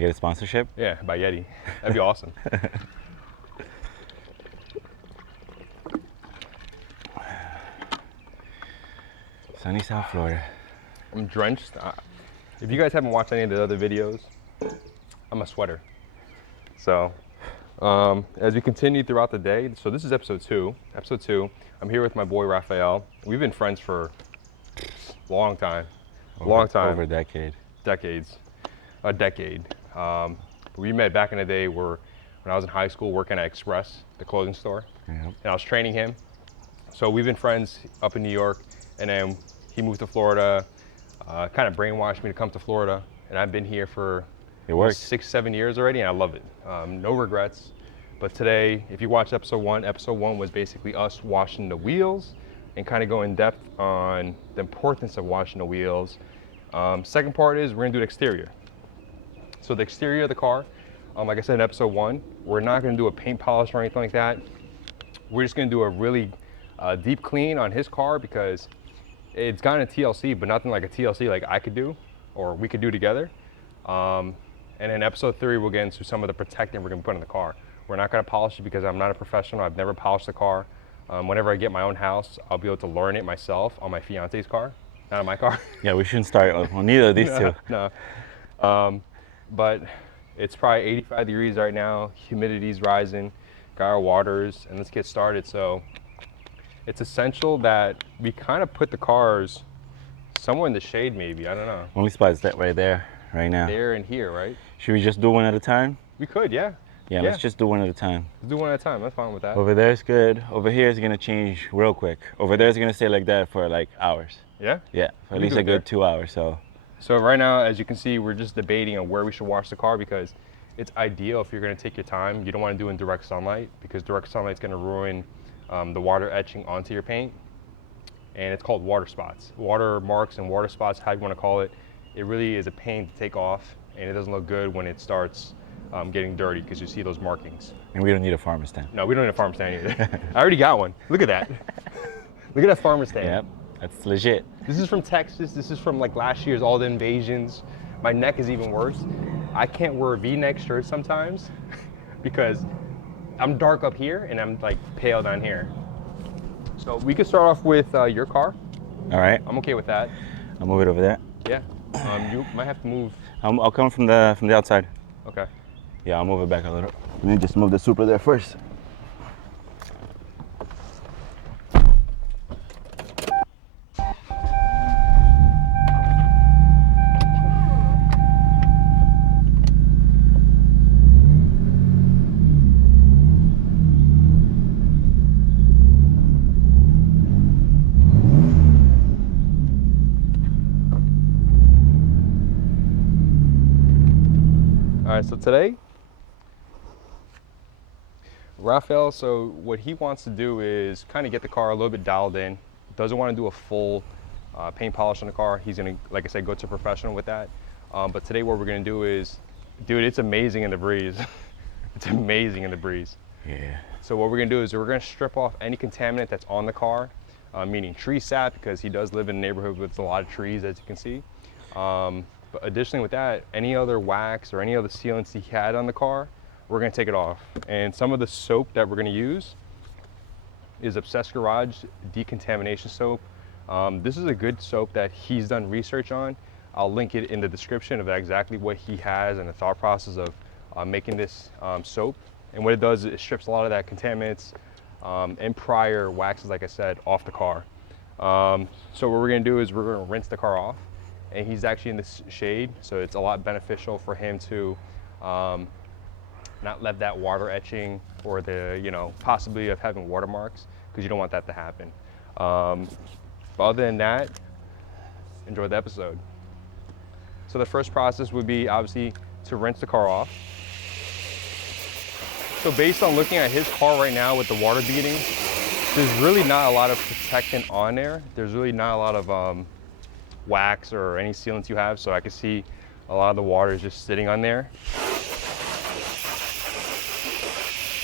get a sponsorship? Yeah, by Yeti. That'd be awesome. Sunny South Florida. I'm drenched. If you guys haven't watched any of the other videos, I'm a sweater. So, as we continue throughout the day, so this is episode 2. Episode 2, I'm here with my boy Raphael. We've been friends for a long time. Over a decade. Decades. A decade. We met back in the day when I was in high school working at Express, the clothing store. Yep. And I was training him. So we've been friends up in New York, and then he moved to Florida, kind of brainwashed me to come to Florida, and I've been here for 6-7 years already, and I love it. No regrets. But today, if you watch episode 1 was basically us washing the wheels and kind of go in depth on the importance of washing the wheels. Second part is we're gonna do the exterior. So the exterior of the car, like I said in episode 1, we're not gonna do a paint polish or anything like that. We're just gonna do a really deep clean on his car because it's gotten a TLC, but nothing like a TLC like I could do or we could do together. And in episode 3, we'll get into some of the protecting we're gonna put in the car. We're not gonna polish it because I'm not a professional. I've never polished the car. Whenever I get my own house, I'll be able to learn it myself on my fiance's car, not on my car. Yeah, we shouldn't start on neither of these two. No. But it's probably 85 degrees right now. Humidity's rising. Got our waters, and let's get started. So it's essential that we kind of put the cars somewhere in the shade, maybe. I don't know. Only spot is that right there, right now. There and here, right? Should we just do one at a time? We could, yeah. Yeah, let's just do one at a time. Let's do one at a time. I'm fine with that. Over there is good. Over here is gonna change real quick. Over there is gonna stay like that for like hours. Yeah? Yeah, for at least a good 2 hours. So right now, as you can see, we're just debating on where we should wash the car because it's ideal if you're gonna take your time. You don't wanna do it in direct sunlight because direct sunlight is gonna ruin the water etching onto your paint. And it's called water spots. Water marks and water spots, how you wanna call it. It really is a pain to take off, and it doesn't look good when it starts getting dirty because you see those markings. And we don't need a farmer's stand. No, we don't need a farmer's stand either. I already got one. Look at that. Look at that farmer's stand. Yep, that's legit. This is from Texas. This is from like last year's all the invasions. My neck is even worse. I can't wear a V-neck shirt sometimes because I'm dark up here and I'm like pale down here. So we could start off with your car. All right. I'm okay with that. I'll move it over there. Yeah. You might have to move. I'll come from the outside. Okay. Yeah, I'll move it back a little. Let me just move the Supra there first. All right, so today, Raphael, so what he wants to do is kind of get the car a little bit dialed in. Doesn't want to do a full paint polish on the car. He's gonna, like I said, go to a professional with that. But today what we're gonna do is, dude, it's amazing in the breeze. It's amazing in the breeze. Yeah. So what we're gonna do is we're gonna strip off any contaminant that's on the car, meaning tree sap, because he does live in a neighborhood with a lot of trees, as you can see. But additionally with that, any other wax or any other sealants he had on the car, we're gonna take it off. And some of the soap that we're gonna use is Obsessed Garage decontamination soap. This is a good soap that he's done research on. I'll link it in the description of exactly what he has and the thought process of making this soap. And what it does is it strips a lot of that contaminants and prior waxes, like I said, off the car. So what we're gonna do is we're gonna rinse the car off. And he's actually in the shade, so it's a lot beneficial for him to not let that water etching or the, possibility of having watermarks, because you don't want that to happen. But other than that, enjoy the episode. So the first process would be obviously to rinse the car off. So based on looking at his car right now with the water beading, there's really not a lot of protectant on there. There's really not a lot of wax or any sealants you have, so I can see a lot of the water is just sitting on there.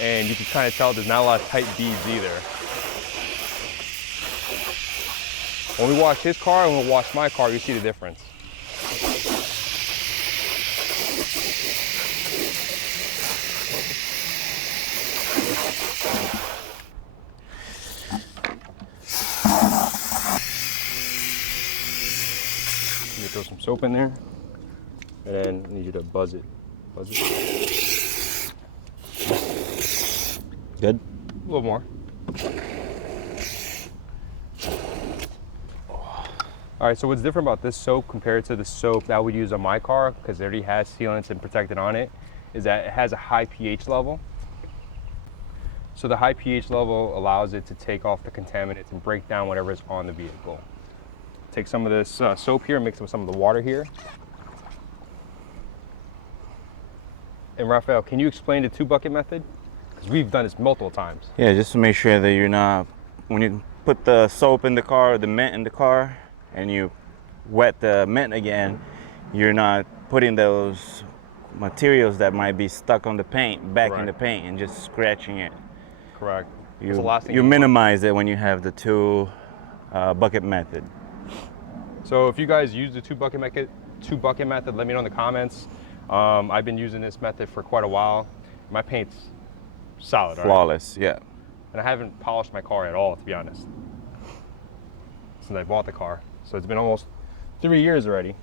And you can kind of tell there's not a lot of tight beads either. When we wash his car and we'll wash my car, you see the difference. some soap in there. And then I need you to buzz it. Buzz it. Good? A little more. All right, so what's different about this soap compared to the soap that we use on my car, because it already has sealants and protectant on it, is that it has a high pH level. So the high pH level allows it to take off the contaminants and break down whatever is on the vehicle. Take some of this soap here, mix it with some of the water here. And Raphael, can you explain the 2-bucket method? Because we've done this multiple times. Yeah, just to make sure that you're not, when you put the soap in the car, the mint in the car, and you wet the mint again, you're not putting those materials that might be stuck on the paint back in the paint and just scratching it. Correct. You minimize it when you have the 2-bucket method. So if you guys use the 2-bucket method, let me know in the comments. I've been using this method for quite a while. My paint's solid. Flawless, right? Yeah. And I haven't polished my car at all, to be honest, since I bought the car. So it's been almost 3 years already.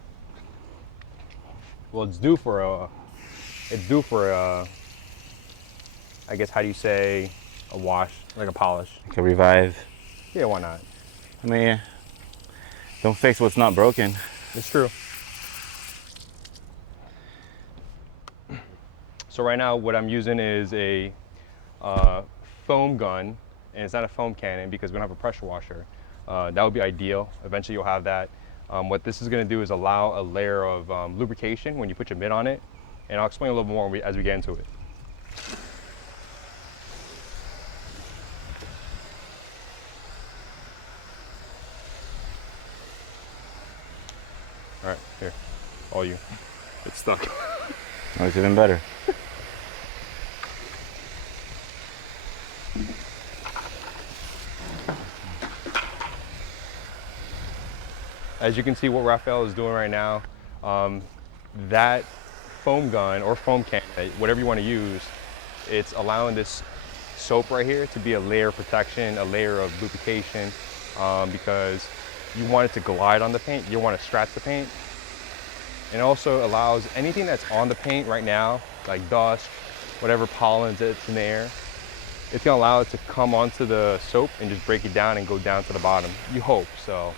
Well, it's due for a, I guess, how do you say, a wash, like a polish. Like a revive. Yeah, why not? I mean, don't fix what's not broken. It's true. So right now what I'm using is a foam gun, and it's not a foam cannon because we don't have a pressure washer. That would be ideal. Eventually you'll have that. What this is going to do is allow a layer of lubrication when you put your mitt on it, and I'll explain a little more as we get into it. All right, here, all you. It's stuck. Oh, it's even better. As you can see what Raphael is doing right now, that foam gun or foam can, whatever you want to use, it's allowing this soap right here to be a layer of protection, a layer of lubrication, because you want it to glide on the paint, you don't want to scratch the paint. And it also allows anything that's on the paint right now, like dust, whatever pollens that's in the air, it's going to allow it to come onto the soap and just break it down and go down to the bottom. You hope so.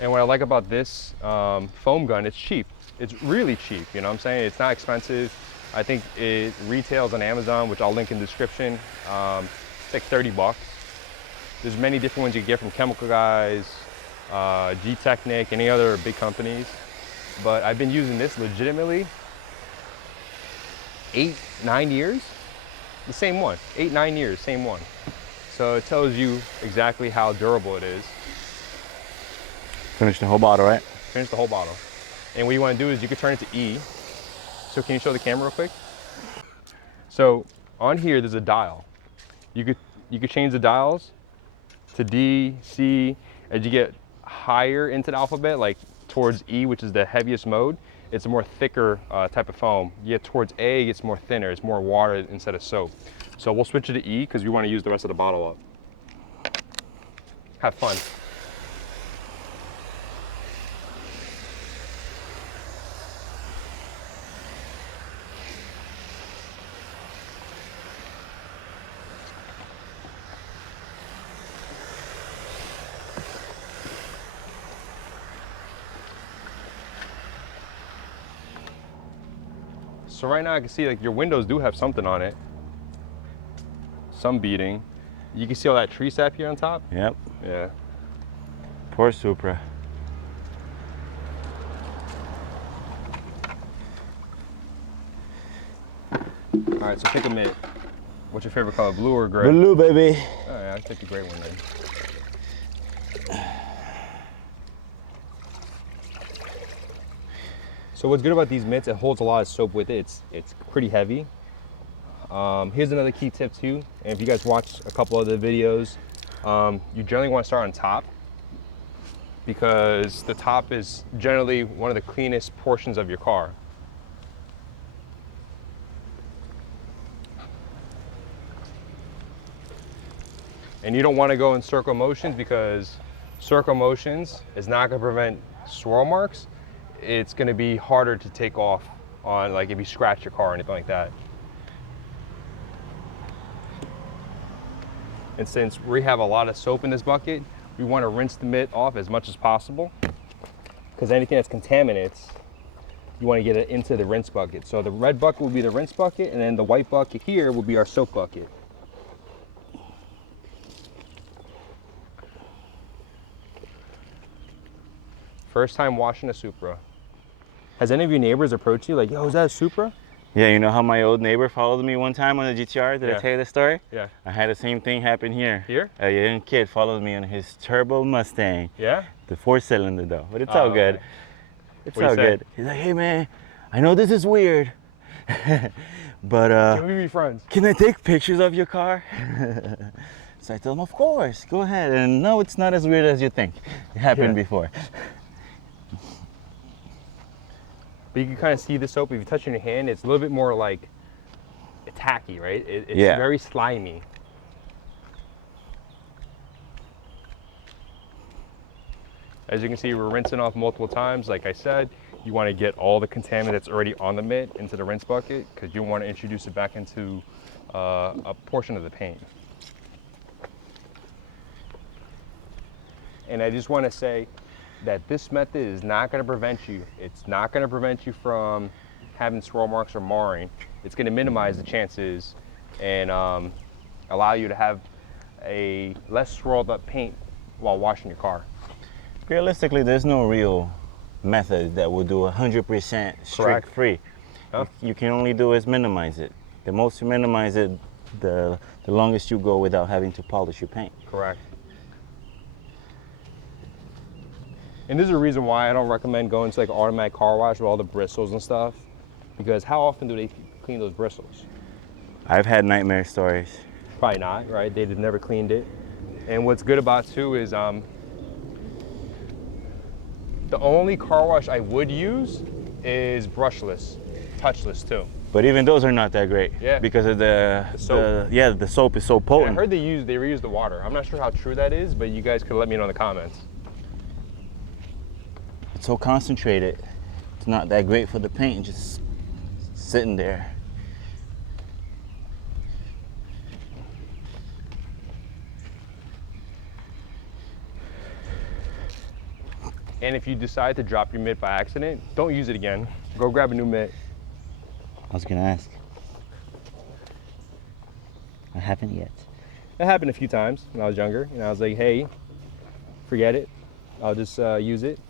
And what I like about this foam gun, it's cheap. It's really cheap, you know what I'm saying? It's not expensive. I think it retails on Amazon, which I'll link in the description. It's like 30 bucks. There's many different ones you can get from Chemical Guys, G-Technic, any other big companies. But I've been using this legitimately 8-9 years. The same one, 8-9 years, same one. So it tells you exactly how durable it is. Finish the whole bottle, right? Finish the whole bottle. And what you want to do is you can turn it to E. So can you show the camera real quick? So on here, there's a dial. You could change the dials to D, C. As you get higher into the alphabet, like towards E, which is the heaviest mode, it's a more thicker type of foam. You get towards A, it's more thinner. It's more water instead of soap. So we'll switch it to E because we want to use the rest of the bottle up. Have fun. So right now I can see like your windows do have something on it. Some beading. You can see all that tree sap here on top? Yep. Yeah. Poor Supra. All right, so pick a mitt. What's your favorite color, blue or gray? Blue, baby. All right, I'll take the gray one then. So what's good about these mitts, it holds a lot of soap with it. It's pretty heavy. Here's another key tip too. And if you guys watch a couple other videos, you generally want to start on top because the top is generally one of the cleanest portions of your car. And you don't want to go in circle motions because circle motions is not going to prevent swirl marks. It's going to be harder to take off on, like if you scratch your car or anything like that. And since we have a lot of soap in this bucket, we want to rinse the mitt off as much as possible, because anything that's contaminants, you want to get it into the rinse bucket. So the red bucket will be the rinse bucket, and then the white bucket here will be our soap bucket. First time washing a Supra. Has any of your neighbors approached you like, yo, is that a Supra? Yeah, you know how my old neighbor followed me one time on the GTR? Did I tell you the story? Yeah. I had the same thing happen here. Here? A young kid followed me on his turbo Mustang. Yeah? The 4-cylinder though, but it's all good. Okay. It's What'd all he say? good. He's like, hey man, I know this is weird, but Can we be friends? can I take pictures of your car? So I told him, of course, go ahead. And no, it's not as weird as you think. It happened before. But you can kind of see the soap. If you touch it in your hand, it's a little bit more like tacky, right? It's very slimy. As you can see, we're rinsing off multiple times. Like I said, you want to get all the contaminant that's already on the mitt into the rinse bucket, because you don't want to introduce it back into a portion of the paint. And I just want to say that this method is not going to prevent you. It's not going to prevent you from having swirl marks or marring. It's going to minimize the chances and allow you to have a less swirled up paint while washing your car. Realistically, there's no real method that will do 100% strict free. Huh? You can only do is minimize it. The most you minimize it, the longest you go without having to polish your paint. Correct. And this is a reason why I don't recommend going to like an automatic car wash with all the bristles and stuff, because how often do they clean those bristles? I've had nightmare stories. Probably not, right? They've never cleaned it. And what's good about it too is the only car wash I would use is brushless, touchless too. But even those are not that great. Yeah. Because of the soap. the soap is so potent. And I heard they reuse the water. I'm not sure how true that is, but you guys could let me know in the comments. It's so concentrated. It's not that great for the paint, just sitting there. And if you decide to drop your mitt by accident, don't use it again. Go grab a new mitt. I was gonna ask. I haven't yet. It happened a few times when I was younger, and I was like, hey, forget it. I'll just use it.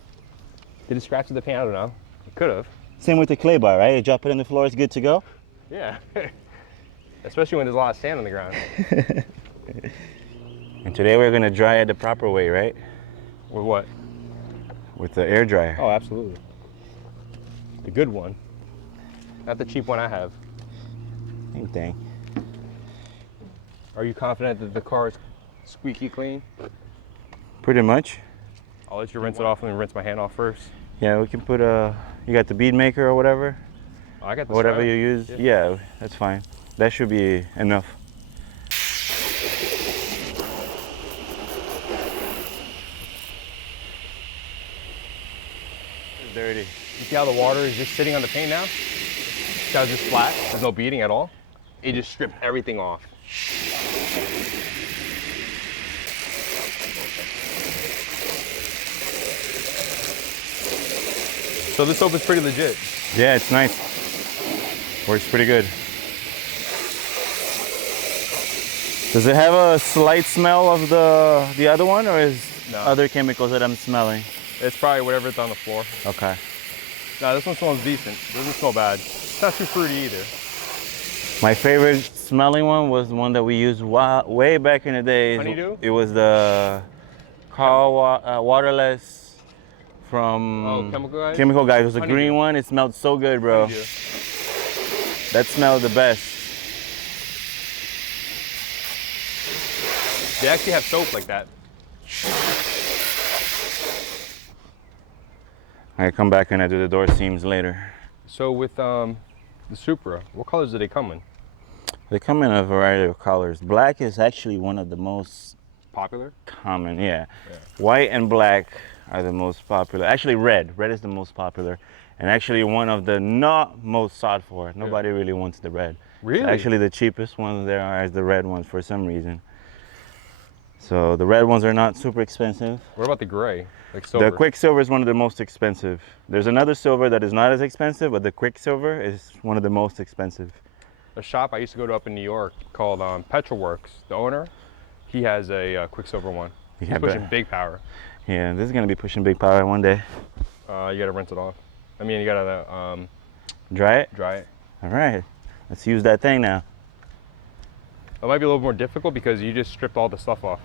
Did it scratch the paint? I don't know. It could have. Same with the clay bar, right? You drop it on the floor, it's good to go? Yeah. Especially when there's a lot of sand on the ground. And today we're gonna dry it the proper way, right? With what? With the air dryer. Oh, absolutely. The good one. Not the cheap one I have. Same thing. Are you confident that the car is squeaky clean? Pretty much. I'll let you rinse it off and then rinse my hand off first. Yeah, we can put you got the bead maker or whatever? Oh, I got the whatever strap. you use. Yeah, that's fine. That should be enough. It's dirty. You see how the water is just sitting on the paint now? See how it's just flat? There's no beading at all. It just stripped everything off. So this soap is pretty legit. Yeah, it's nice. Works pretty good. Does it have a slight smell of the other one, or is other chemicals that I'm smelling? It's probably whatever's on the floor. Okay. No, this one smells decent. It doesn't smell bad. It's not too fruity either. My favorite smelling one was the one that we used way back in the days. Honeydew? It was the waterless from Chemical Guys? It was a Honeydew. green one. It smelled so good, bro. Honeydew. That smelled the best. They actually have soap like that. I come back and I do the door seams later. So with the Supra, what colors do they come in? They come in a variety of colors. Black is actually one of the most popular? Common, yeah. White and black are the most popular. Actually, red. Red is the most popular, and actually one of the not most sought for. Nobody really wants the red. Really? So actually, the cheapest ones there are is the red ones for some reason. So the red ones are not super expensive. What about the gray, like silver? The Quicksilver is one of the most expensive. There's another silver that is not as expensive, but the Quicksilver is one of the most expensive. A shop I used to go to up in New York called Petrol Works. The owner, he has a Quicksilver one. He's pushing big power. Yeah, this is gonna be pushing big power one day. You gotta rinse it off. I mean, you gotta Dry it? dry it. All right, let's use that thing now. It might be a little more difficult because you just stripped all the stuff off.